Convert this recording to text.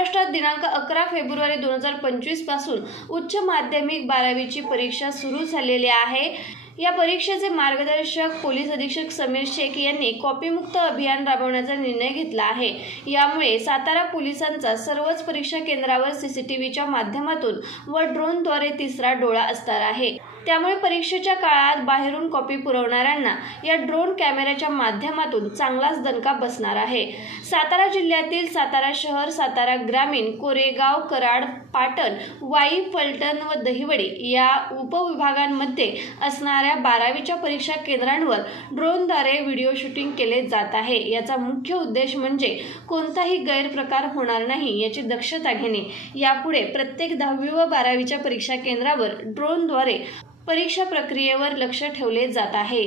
महाराष्ट्रात दिनांक 11 फेब्रुवारी 2025 पासून उच्च माध्यमिक 12वीची परीक्षा सुरू झालेली आहे। या परीक्षेचे मार्गदर्शक पोलीस अधीक्षक समीर शेख यांनी कॉपीमुक्त अभियान राबवण्याचा निर्णय घेतला आहे। यामुळे सातारा पोलिसांचा सर्वच परीक्षा केंद्रावर सीसीटीव्हीच्या माध्यमातून व ड्रोनद्वारे तिसरा डोळा असणार आहे। त्यामुळे परीक्षेच्या काळात बाहेरून कॉपी पुरवणाऱ्यांना या ड्रोन कॅमेऱ्याच्या माध्यमातून चांगलाच दणका बसणार आहे। सातारा जिल्ह्यातील सातारा शहर, सातारा ग्रामीण, कोरेगाव, कराड, पाटण, वाई, फलटण व दहिवडी या उपविभागांमध्ये असणाऱ्या 12वीच्या परीक्षा केंद्रांवर ड्रोनद्वारे व्हिडिओ शूटिंग केले जात आहे। याचा मुख्य उद्देश म्हणजे कोणताही गैरप्रकार होणार नाही याची दक्षता घेणे। यापुढे प्रत्येक 10वी व 12वीच्या परीक्षा केंद्रावर ड्रोनद्वारे परीक्षा प्रक्रियेवर लक्ष ठेवले जात आहे।